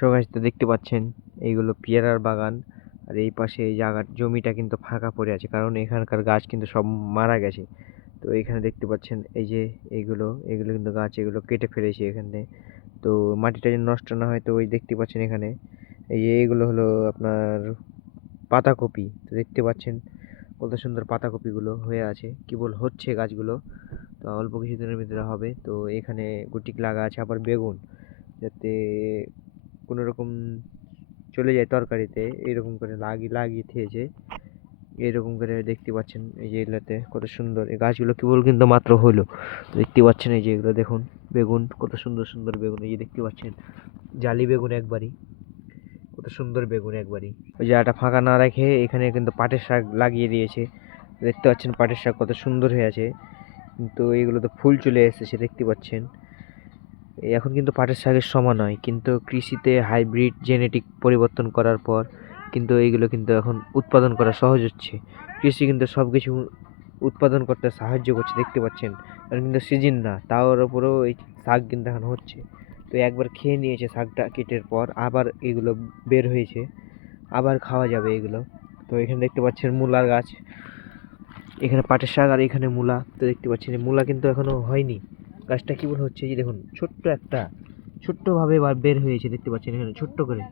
সবাই তো দেখতে পাচ্ছেন এইগুলো পেয়ারার বাগান। আর এই পাশে এই জায়গার জমিটা কিন্তু ফাঁকা পড়ে আছে, কারণ এখানকার গাছ কিন্তু সব মারা গেছে। তো এখানে দেখতে পাচ্ছেন এই যে এইগুলো এগুলো কিন্তু গাছ, এগুলো কেটে ফেলেছে এখানে। তো মাটিটা যেন নষ্ট না হয়, তো ওই দেখতে পাচ্ছেন এখানে এই যে এইগুলো হলো আপনার পাতাকপি। তো দেখতে পাচ্ছেন কত সুন্দর পাতাকপিগুলো হয়ে আছে, কেবল হচ্ছে গাছগুলো। তো অল্প কিছুদিনের ভিতরে হবে। তো এখানে গুটি লাগা আছে আবার বেগুন, যাতে কোনো রকম চলে যায় তরকারিতে, এরকম করে লাগিয়ে থেয়েছে। এরকম করে দেখতে পাচ্ছেন এই যে এগুলাতে কত সুন্দর এই গাছগুলো কেবল কিন্তু মাত্র হলো। দেখতে পাচ্ছেন এই যে এগুলো দেখুন, বেগুন কত সুন্দর সুন্দর বেগুন, এই যে দেখতে পাচ্ছেন জালি বেগুন একবারই, কত সুন্দর বেগুন একবারই। ওই জায়গাটা ফাঁকা না রেখে এখানে কিন্তু পাটের শাক লাগিয়ে দিয়েছে। দেখতে পাচ্ছেন পাটের শাক কত সুন্দর হয়ে আছে, কিন্তু এইগুলো তো ফুল চলে এসেছে দেখতে পাচ্ছেন। এখন কিন্তু পাটের শাকের সময় নয়, কিন্তু কৃষিতে হাইব্রিড জেনেটিক পরিবর্তন করার পর কিন্তু এইগুলো কিন্তু এখন উৎপাদন করা সহজ হচ্ছে। কৃষি কিন্তু সব কিছু উৎপাদন করতে সাহায্য করছে দেখতে পাচ্ছেন। এখন কিন্তু সিজন না, তার উপরেও এই শাক কিন্তু এখন হচ্ছে। তো একবার খেয়ে নিয়েছে শাকটা কেটের পর, আবার এগুলো বের হয়েছে, আবার খাওয়া যাবে এগুলো। তো এখানে দেখতে পাচ্ছেন মূলার গাছ, এখানে পাটের শাক আর এখানে মূলা। তো দেখতে পাচ্ছেন মূলা কিন্তু এখনো হয়নি, গাছটা কেবল হচ্ছে। এই যে দেখুন ছোট্ট একটা ছোট্টভাবে বের হয়েছে দেখতে পাচ্ছেন এখানে ছোট্ট করে।